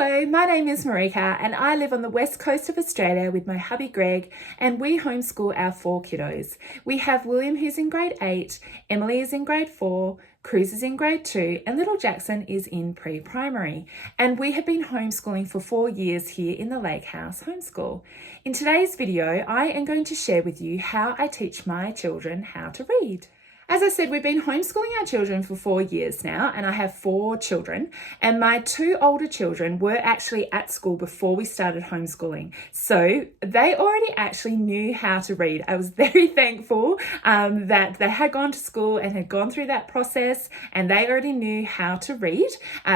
Hello, my name is Marika and I live on the west coast of Australia with my hubby Greg, and we homeschool our 4 kiddos. We have William who's in grade 8, Emily is in grade 4, Cruz is in grade 2 and little Jackson is in pre-primary. And we have been homeschooling for 4 years here in the Lake House Homeschool. In today's video, I am going to share with you how I teach my children how to read. As I said, we've been homeschooling our children for 4 years now, and I have 4 children, and my 2 older children were actually at school before we started homeschooling. So they already actually knew how to read. I was very thankful that they had gone to school and had gone through that process, and they already knew how to read.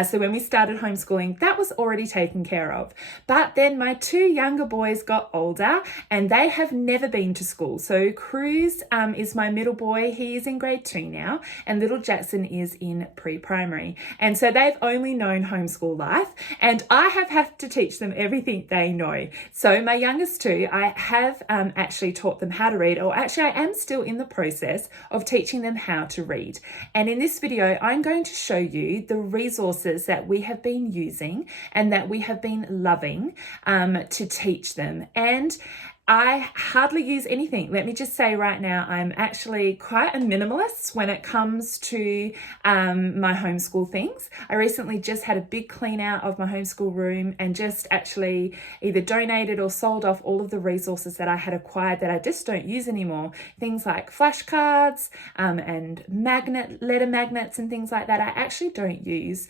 So when we started homeschooling, that was already taken care of. But then my 2 younger boys got older, and they have never been to school. So Cruz is my middle boy. He is in grade 2 now, and little Jackson is in pre-primary. And so they've only known homeschool life, and I have had to teach them everything they know. So my youngest 2, I have actually taught them how to read, or actually I am still in the process of teaching them how to read. And in this video, I'm going to show you the resources that we have been using and that we have been loving to teach them. And I hardly use anything. Let me just say right now, I'm actually quite a minimalist when it comes to my homeschool things. I recently just had a big clean out of my homeschool room and just actually either donated or sold off all of the resources that I had acquired that I just don't use anymore. Things like flashcards and letter magnets and things like that I actually don't use.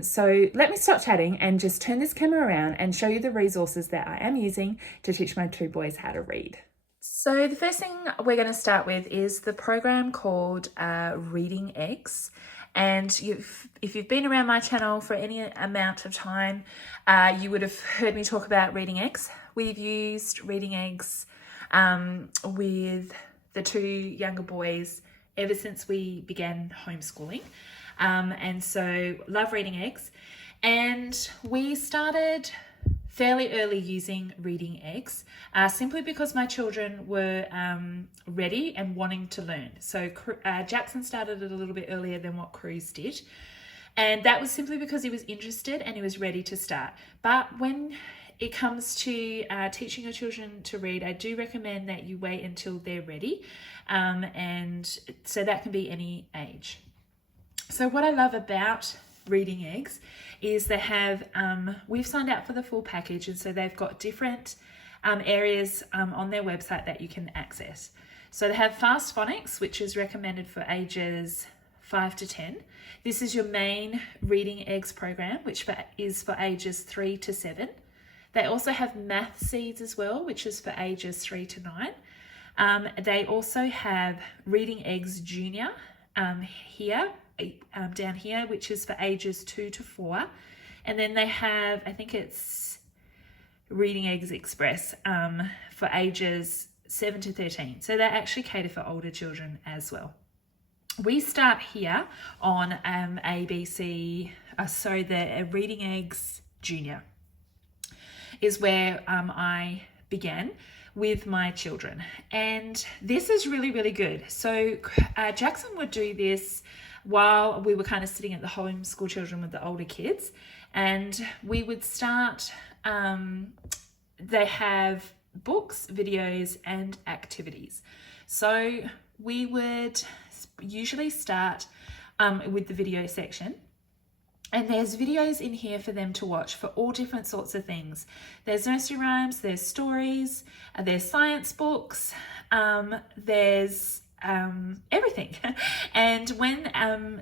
So let me stop chatting and just turn this camera around and show you the resources that I am using to teach my 2 boys how to read. So the first thing we're going to start with is the program called Reading Eggs. And if you've been around my channel for any amount of time, you would have heard me talk about Reading Eggs. We've used Reading Eggs with the 2 younger boys ever since we began homeschooling. And so love Reading Eggs. And we started fairly early using Reading Eggs, simply because my children were ready and wanting to learn. So Jackson started it a little bit earlier than what Cruz did. And that was simply because he was interested and he was ready to start. But when it comes to teaching your children to read, I do recommend that you wait until they're ready. And so that can be any age. So what I love about Reading Eggs is they have, we've signed up for the full package, and so they've got different areas on their website that you can access. So they have Fast Phonics, which is recommended for ages 5 to 10. This is your main Reading Eggs program, which is for ages 3 to 7. They also have Math Seeds as well, which is for ages 3 to 9. They also have Reading Eggs Junior down here, which is for ages 2 to 4. And then they have, I think it's Reading Eggs Express for ages 7 to 13. So they actually cater for older children as well. We start here on the Reading Eggs Junior is where I began with my children. And this is really, really good. So Jackson would do this while we were kind of sitting at the homeschool children with the older kids, and we would start, they have books, videos and activities. So we would usually start with the video section. And there's videos in here for them to watch for all different sorts of things. There's nursery rhymes, there's stories, there's science books, there's everything. And when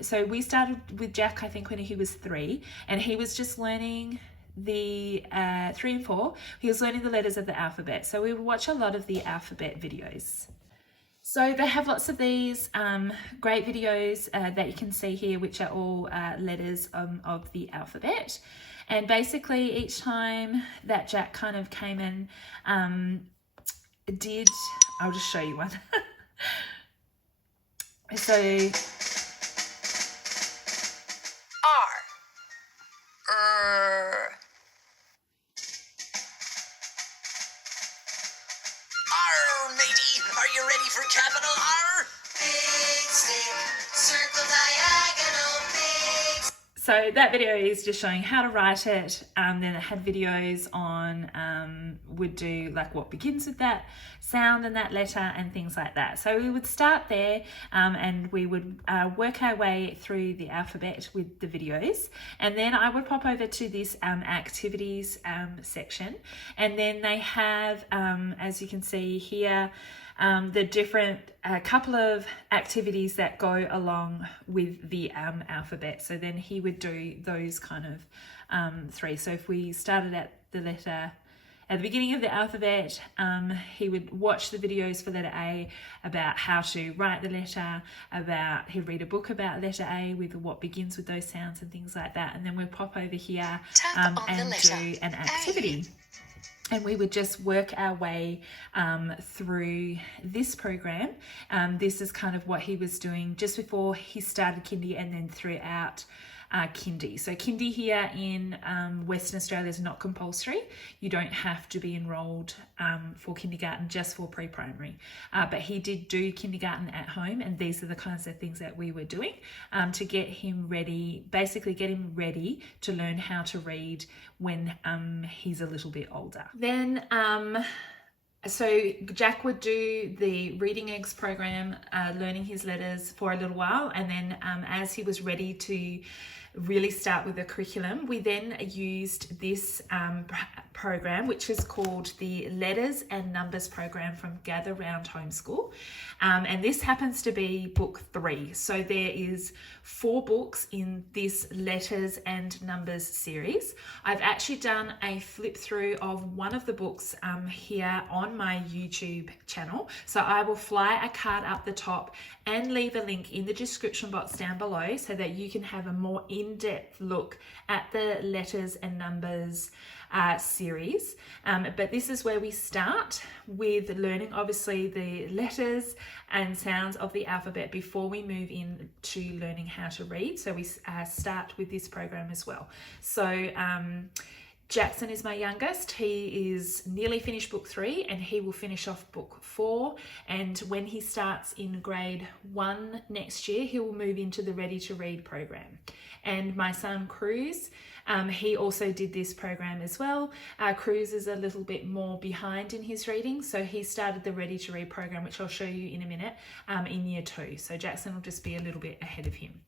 so we started with Jack, I think when he was 3, and he was just learning the 3 and 4, he was learning the letters of the alphabet. So we would watch a lot of the alphabet videos. So they have lots of these great videos that you can see here, which are all letters of the alphabet. And basically each time that Jack kind of came in, I'll just show you one. So matey, are you ready for capital R? Big stick, circle diagonal, big So that video is just showing how to write it. Then it had videos on, would do like what begins with that sound and that letter and things like that. So we would start there and we would work our way through the alphabet with the videos. And then I would pop over to this activities section. And then they have, as you can see here, the different couple of activities that go along with the alphabet. So then he would do those kind of three. So if we started at the letter at the beginning of the alphabet, he would watch the videos for letter A about how to write the letter, he'd read a book about letter A with what begins with those sounds and things like that. And then we'll pop over here and do an activity. And we would just work our way through this program. This is kind of what he was doing just before he started kindy and then throughout kindy. So kindy here in Western Australia is not compulsory. You don't have to be enrolled for kindergarten, just for pre-primary. But he did do kindergarten at home, and these are the kinds of things that we were doing to get him ready, basically get him ready to learn how to read when he's a little bit older. Then so Jack would do the Reading Eggs program, learning his letters for a little while, and then as he was ready to really start with the curriculum, we then used this program, which is called the Letters and Numbers program from Gather Round Homeschool. And this happens to be book 3. So there is 4 books in this Letters and Numbers series. I've actually done a flip through of one of the books here on my YouTube channel. So I will fly a card up the top and leave a link in the description box down below so that you can have a more in-depth look at the Letters and Numbers series. But this is where we start with learning obviously the letters and sounds of the alphabet before we move into learning how to read. So we start with this program as well. So Jackson is my youngest. He is nearly finished book 3 and he will finish off book 4. And when he starts in grade 1 next year, he will move into the Ready to Read program. And my son Cruz, he also did this program as well. Cruz is a little bit more behind in his reading, so he started the Ready to Read program, which I'll show you in a minute, in year 2. So Jackson will just be a little bit ahead of him.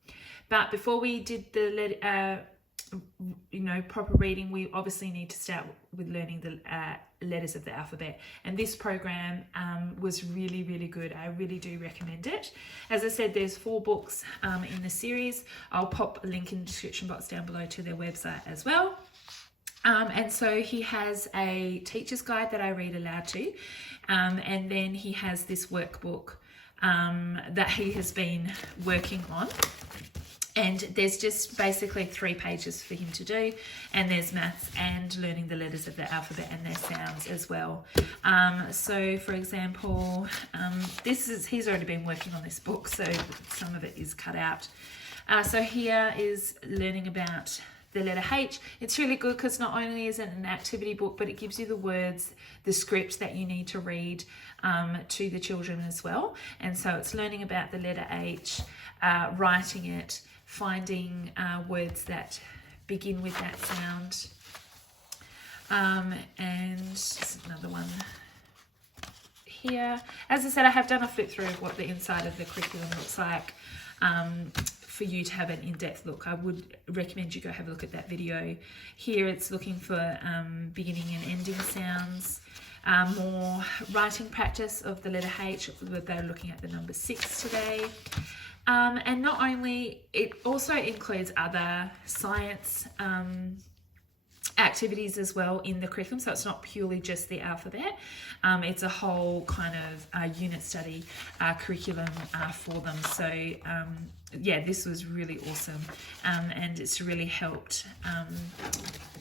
But before we did the proper reading, we obviously need to start with learning the letters of the alphabet, and this program was really, really good. I really do recommend it. As I said, there's 4 books in the series. I'll pop a link in the description box down below to their website as well. And so he has a teacher's guide that I read aloud to, and then he has this workbook that he has been working on. And there's just basically 3 pages for him to do, and there's maths and learning the letters of the alphabet and their sounds as well. So for example, he's already been working on this book, so some of it is cut out. So here is learning about the letter H. It's really good because not only is it an activity book, but it gives you the words, the script that you need to read to the children as well. And so it's learning about the letter H, writing it, finding words that begin with that sound. And just another one here. As I said, I have done a flip through of what the inside of the curriculum looks like for you to have an in-depth look. I would recommend you go have a look at that video. Here it's looking for beginning and ending sounds. More writing practice of the letter H. They're looking at the number 6 today. And not only, it also includes other science activities as well in the curriculum, so it's not purely just the alphabet. It's a whole kind of unit study curriculum for them. So yeah, this was really awesome, and it's really helped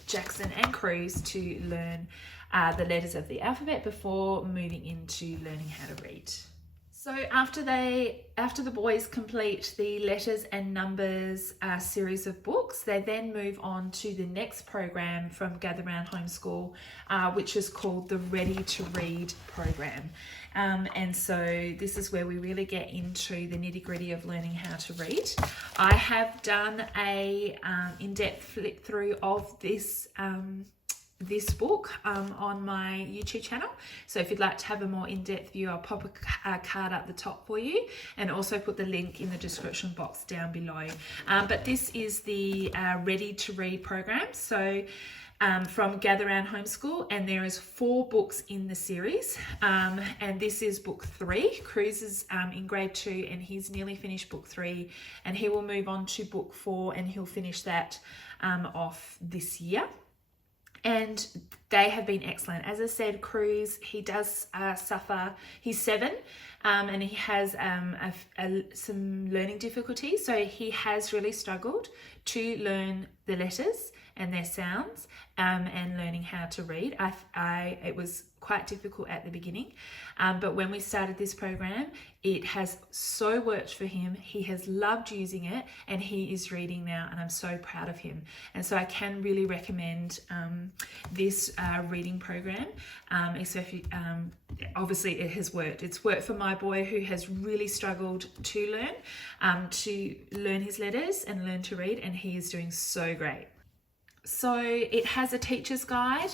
Jackson and Cruz to learn the letters of the alphabet before moving into learning how to read. So after the boys complete the letters and numbers series of books, they then move on to the next program from Gather Round Homeschool, which is called the Ready to Read program. And so this is where we really get into the nitty-gritty of learning how to read. I have done a in-depth flick through of this book on my YouTube channel. So if you'd like to have a more in-depth view, I'll pop a card up the top for you and also put the link in the description box down below. But this is the Ready to Read program. So from Gather Round Homeschool, and there is 4 books in the series, and this is book 3. Cruz is in grade 2 and he's nearly finished book 3, and he will move on to book 4 and he'll finish that off this year. And they have been excellent. As I said, Cruz, he does suffer. He's 7 and he has some learning difficulties. So he has really struggled to learn the letters and their sounds and learning how to read. It was quite difficult at the beginning, but when we started this program, it has so worked for him. He has loved using it and he is reading now, and I'm so proud of him. And so I can really recommend this reading program, especially obviously it has worked. It's worked for my boy who has really struggled to learn his letters and learn to read, and he is doing so great. So it has a teacher's guide,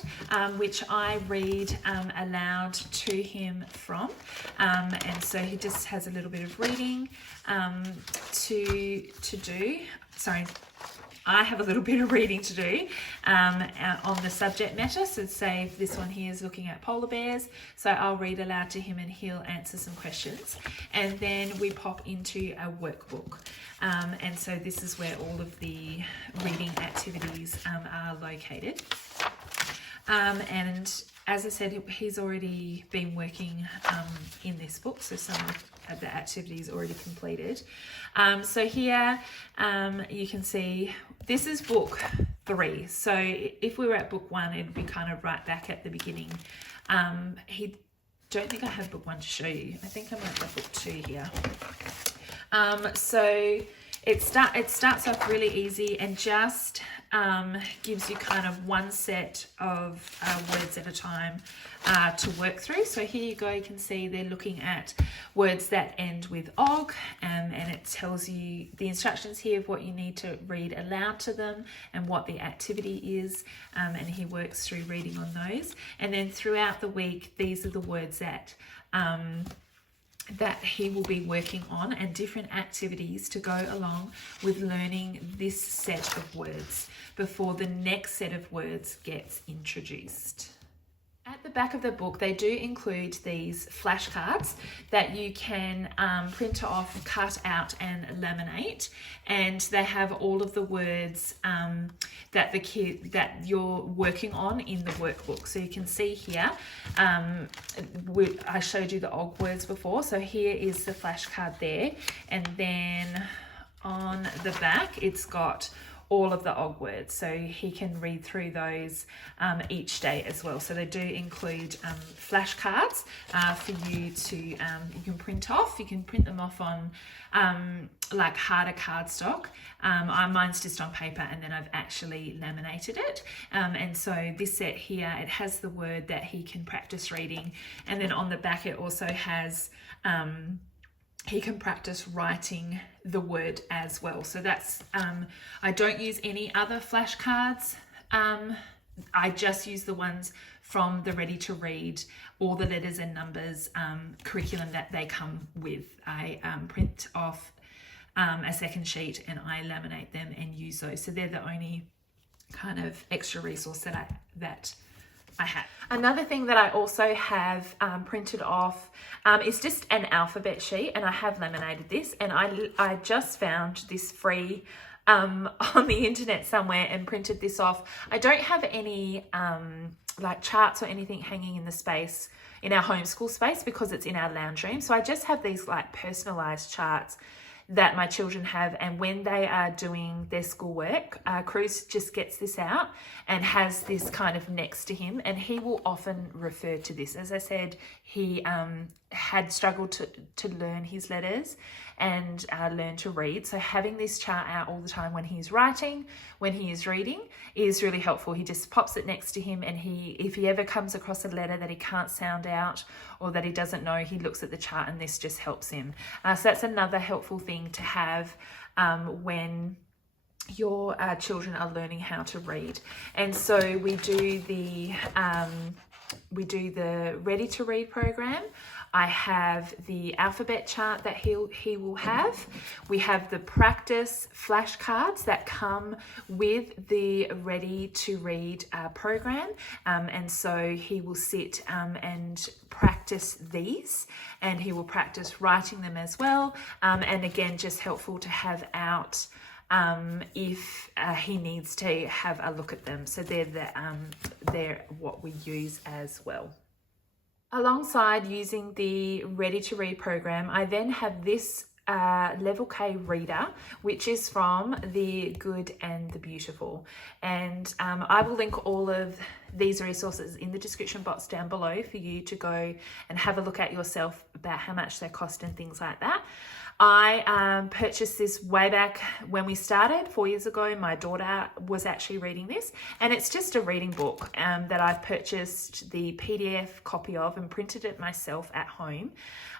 which I read aloud to him from, and so he just has a little bit of reading to do. Sorry, I have a little bit of reading to do on the subject matter. So say this one here is looking at polar bears, so I'll read aloud to him and he'll answer some questions, and then we pop into a workbook. And so this is where all of the reading activities are located. And as I said, he's already been working in this book, so some of the activities already completed. So here you can see this is book 3. So if we were at book 1, it'd be kind of right back at the beginning. Don't think I have book 1 to show you. I think I might have book 2 here. So it starts off really easy and just gives you kind of one set of words at a time to work through. So here you go, you can see they're looking at words that end with og, and it tells you the instructions here of what you need to read aloud to them and what the activity is, and he works through reading on those. And then throughout the week, these are the words that he will be working on, and different activities to go along with learning this set of words before the next set of words gets introduced. At the back of the book, they do include these flashcards that you can print off, cut out and laminate, and they have all of the words that you're working on in the workbook. So you can see here, I showed you the og words before, so here is the flashcard there, and then on the back it's got all of the og words, so he can read through those each day as well. So they do include flashcards for you to you can print off. You can print them off on like harder cardstock. Mine's just on paper, and then I've actually laminated it. And so this set here, it has the word that he can practice reading, and then on the back it also has he can practice writing the word as well. So that's, I don't use any other flashcards. I just use the ones from the Ready to Read, all the letters and numbers curriculum that they come with. I print off a second sheet and I laminate them and use those. So they're the only kind of extra resource that I have. Another thing that I also have printed off is just an alphabet sheet, and I have laminated this, and I just found this free on the internet somewhere and printed this off. I don't have any like charts or anything hanging in the space, in our homeschool space, because it's in our lounge room. So I just have these like personalized charts that my children have, and when they are doing their schoolwork, Cruz just gets this out and has this kind of next to him, and he will often refer to this. As I said, he had struggled to learn his letters and learn to read, so having this chart out all the time when he's writing, when he is reading, is really helpful. He just pops it next to him, and if he ever comes across a letter that he can't sound out or that he doesn't know, he looks at the chart, and this just helps him. So that's another helpful thing to have when your children are learning how to read. And so we do the Ready to Read program. I have the alphabet chart that he will have. We have the practice flashcards that come with the Ready to Read program. And so he will sit and practice these, and he will practice writing them as well. And again, just helpful to have out if he needs to have a look at them. So they're what we use as well. Alongside using the Ready to Read program, I then have this Level K reader, which is from The Good and the Beautiful. And I will link all of these resources in the description box down below for you to go and have a look at yourself about how much they cost and things like that. I purchased this way back when we started 4 years ago. My daughter was actually reading this, and it's just a reading book that I've purchased the PDF copy of and printed it myself at home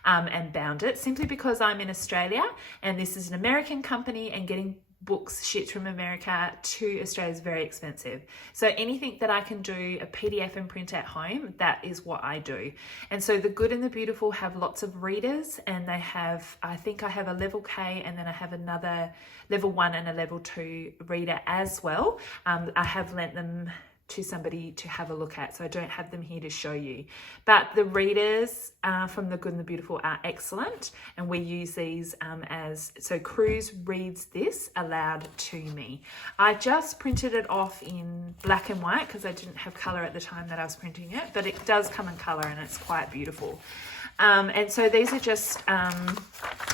and bound it, simply because I'm in Australia and this is an American company, and getting books shipped from America to Australia is very expensive. So anything that I can do a PDF and print at home, that is what I do. And so The Good and the Beautiful have lots of readers, and they have, I think I have a level K, and then I have another level 1 and a level 2 reader as well. I have lent them to somebody to have a look at, so I don't have them here to show you. But the readers from The Good and the Beautiful are excellent, and we use these so Cruz reads this aloud to me. I just printed it off in black and white because I didn't have colour at the time that I was printing it, but it does come in colour and it's quite beautiful. And so these are just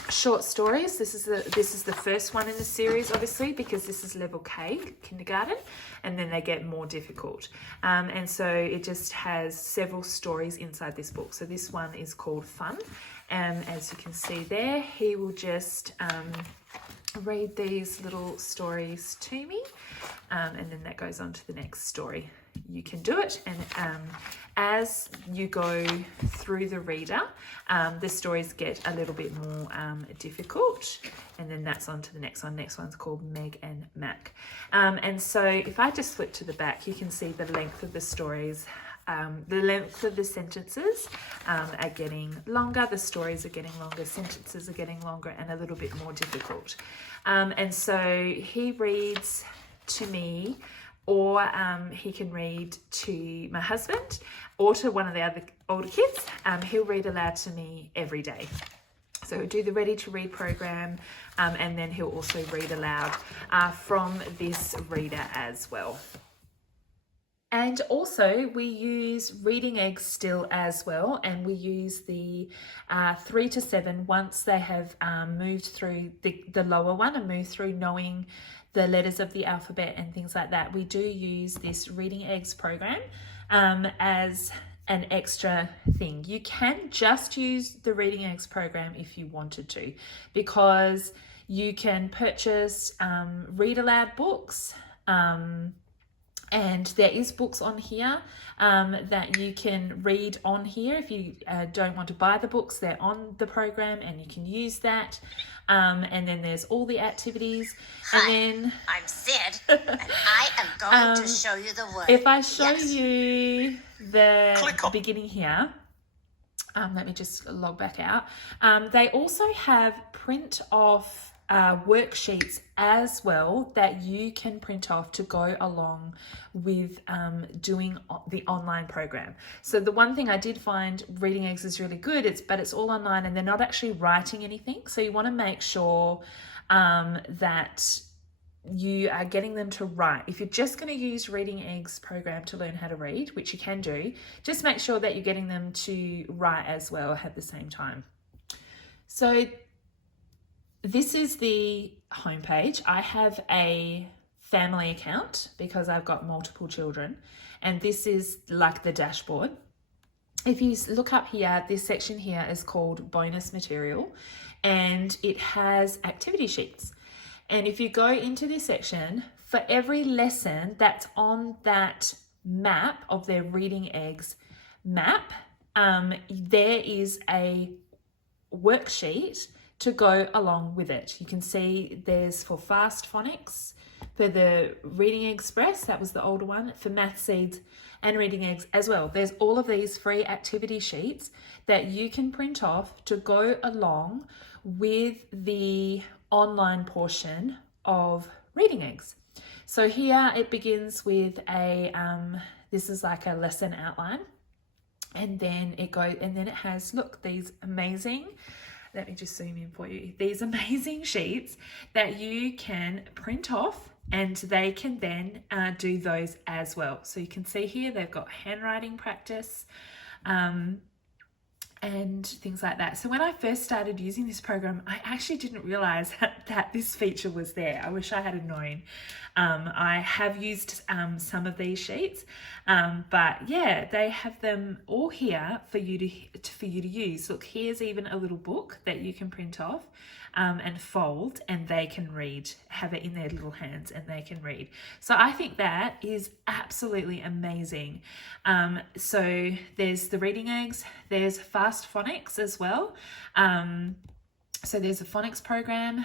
short stories. This is the first one in the series, obviously, because this is level K, kindergarten, and then they get more difficult. And so it just has several stories inside this book. So this one is called Fun. And as you can see there, he will just read these little stories to me, and then that goes on to the next story. You can do it, and as you go through the reader, the stories get a little bit more difficult, and then that's on to the next one. Next one's called Meg and Mac. And so if I just flip to the back, you can see the length of the stories. The length of the sentences are getting longer, the stories are getting longer, sentences are getting longer and a little bit more difficult. And so he reads to me, or he can read to my husband or to one of the other older kids. He'll read aloud to me every day. So he'll do the Ready to Read program, and then he'll also read aloud from this reader as well. And also we use reading eggs still as well, and we use the 3 to 7 once they have moved through the lower one and moved through knowing the letters of the alphabet and things like that. We do use this reading eggs program as an extra thing. You can just use the reading eggs program if you wanted to, because you can purchase read aloud books, and there is books on here that you can read on here. If you don't want to buy the books, they're on the program and you can use that. And then there's all the activities. Hi, and then I'm Sid, and I am going to show you the word. if I show you the beginning here, let me just log back out. They also have print off worksheets as well that you can print off to go along with doing the online program. So the one thing I did find Reading Eggs is really good, but it's all online and they're not actually writing anything. So you want to make sure that you are getting them to write. If you're just going to use Reading Eggs program to learn how to read, which you can do, just make sure that you're getting them to write as well at the same time. So this is the homepage. I have a family account because I've got multiple children, and this is like the dashboard. If you look up here, this section here is called bonus material, and it has activity sheets. And if you go into this section, for every lesson that's on that map of their Reading Eggs map, there is a worksheet to go along with it. You can see there's for Fast Phonics, for the Reading Express, that was the older one, for Math Seeds and Reading Eggs as well. There's all of these free activity sheets that you can print off to go along with the online portion of Reading Eggs. So here it begins with a, this is like a lesson outline, and then it goes, and then it has, look, these amazing, let me just zoom in for you, these amazing sheets that you can print off, and they can then do those as well. So you can see here they've got handwriting practice and things like that. So when I first started using this program, I actually didn't realize that this feature was there. I wish I had known. I have used some of these sheets, but yeah, they have them all here for you to use. Look, here's even a little book that you can print off and fold, and they can read, have it in their little hands and they can read. So I think that is absolutely amazing. So there's the Reading Eggs, there's Fast Phonics as well. So there's a phonics program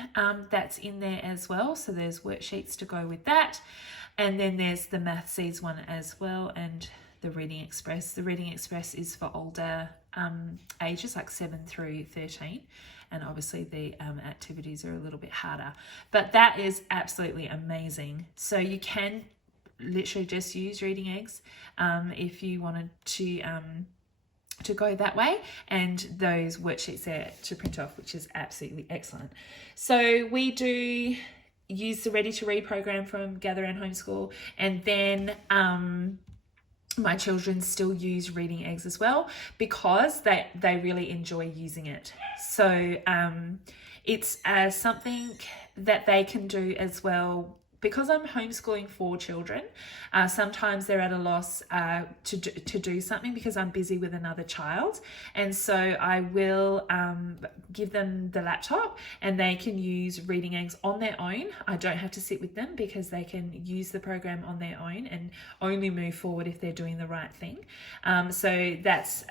that's in there as well. So there's worksheets to go with that. And then there's the Math Seeds one as well, and the Reading Express. The Reading Express is for older ages, like 7 through 13. And obviously the activities are a little bit harder. But that is absolutely amazing. So you can literally just use Reading Eggs if you wanted to go that way, and those worksheets there to print off, which is absolutely excellent. So we do use the Ready to Read program from Gather and Homeschool, and then my children still use Reading Eggs as well because they really enjoy using it. So it's something that they can do as well. Because I'm homeschooling 4 children, sometimes they're at a loss to do something because I'm busy with another child. And so I will give them the laptop and they can use Reading Eggs on their own. I don't have to sit with them because they can use the program on their own and only move forward if they're doing the right thing. So that's,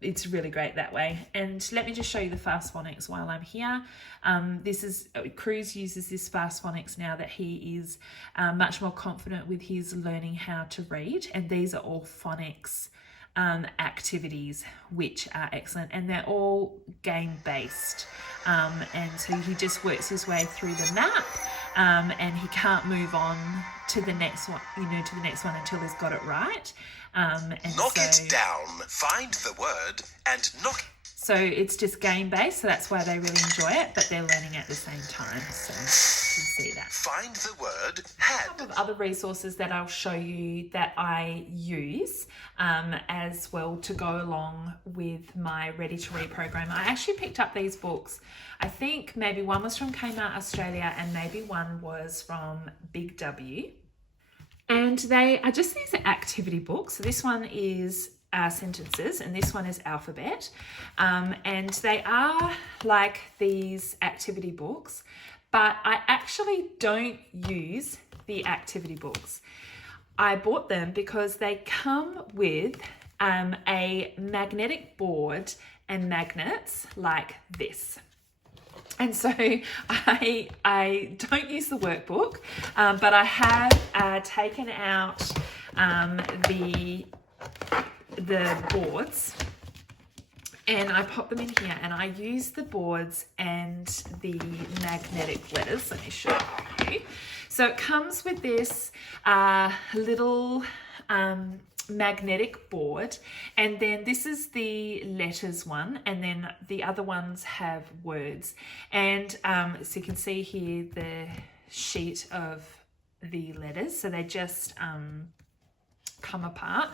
it's really great that way. And let me just show you the Fast Phonics while I'm here. Cruz uses this Fast Phonics now that he is much more confident with his learning how to read, and these are all phonics activities which are excellent, and they're all game based, and so he just works his way through the map, and he can't move on to the next one, until he's got it right. And knock it down, find the word and knock. So it's just game based, so that's why they really enjoy it, but they're learning at the same time, so you can see that. Find the word head. A couple of other resources that I'll show you that I use as well to go along with my Ready to Read program. I actually picked up these books. I think maybe one was from Kmart Australia and maybe one was from Big W. And they are just these activity books. So this one is sentences and this one is alphabet, and they are like these activity books, but I actually don't use the activity books. I bought them because they come with a magnetic board and magnets like this. And so I don't use the workbook, but I have taken out the boards and I pop them in here, and I use the boards and the magnetic letters. Let me show you. So it comes with this little magnetic board, and then this is the letters one, and then the other ones have words. And so you can see here the sheet of the letters, so they just come apart.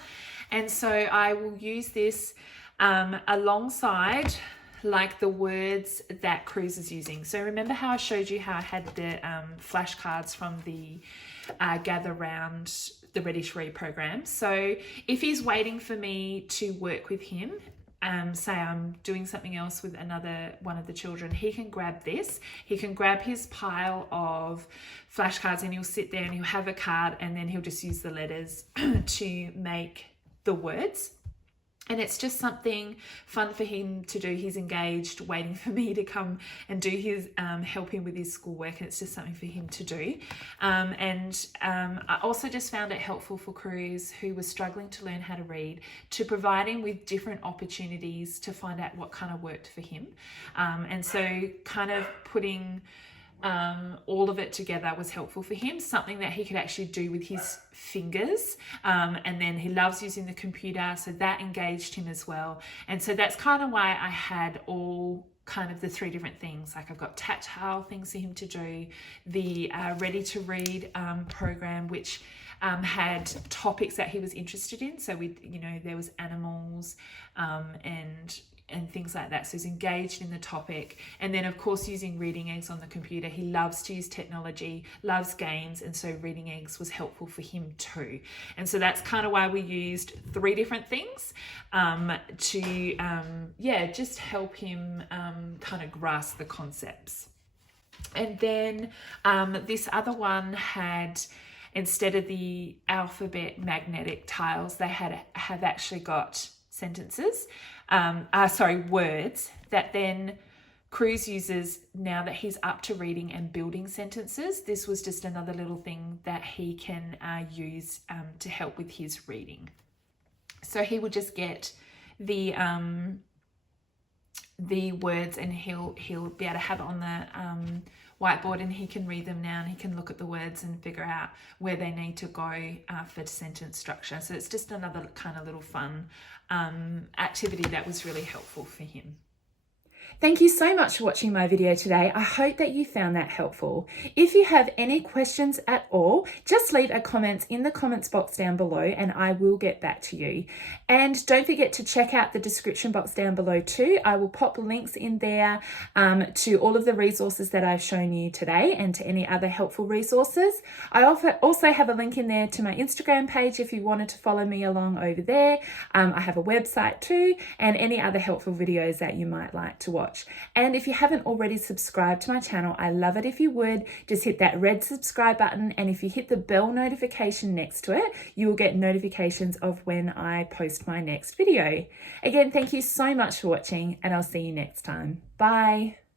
And so I will use this alongside like the words that Cruz is using. So remember how I showed you how I had the flashcards from the Gather Round the Ready to Read program. So if he's waiting for me to work with him, say I'm doing something else with one of the children, he can grab this. He can grab his pile of flashcards and he'll sit there and he'll have a card and then he'll just use the letters to make the words. And it's just something fun for him to do. He's engaged, waiting for me to come and do his, help him with his schoolwork. And it's just something for him to do. I also just found it helpful for Cruz, who was struggling to learn how to read, to provide him with different opportunities to find out what kind of worked for him. And so kind of putting all of it together was helpful for him, something that he could actually do with his fingers, and then he loves using the computer, so that engaged him as well. And so that's kind of why I had all kind of the 3 different things. Like I've got tactile things for him to do, the Ready to Read program, which had topics that he was interested in. So there was animals and things like that. So he's engaged in the topic. And then of course using Reading Eggs on the computer. He loves to use technology, loves games, and so Reading Eggs was helpful for him too. And so that's kind of why we used 3 different things to just help him kind of grasp the concepts. And then this other one had, instead of the alphabet magnetic tiles, they have actually got sentences, words that then Cruz uses now that he's up to reading and building sentences. This was just another little thing that he can use to help with his reading. So he would just get the words and he'll be able to have it on the whiteboard, and he can read them now and he can look at the words and figure out where they need to go for sentence structure. So it's just another kind of little fun activity that was really helpful for him. Thank you so much for watching my video today. I hope that you found that helpful. If you have any questions at all, just leave a comment in the comments box down below and I will get back to you. And don't forget to check out the description box down below too. I will pop links in there to all of the resources that I've shown you today and to any other helpful resources. I also have a link in there to my Instagram page if you wanted to follow me along over there. I have a website too, and any other helpful videos that you might like to watch. And if you haven't already subscribed to my channel, I love it if you would. Just hit that red subscribe button, and if you hit the bell notification next to it, you will get notifications of when I post my next video. Again, thank you so much for watching, and I'll see you next time. Bye.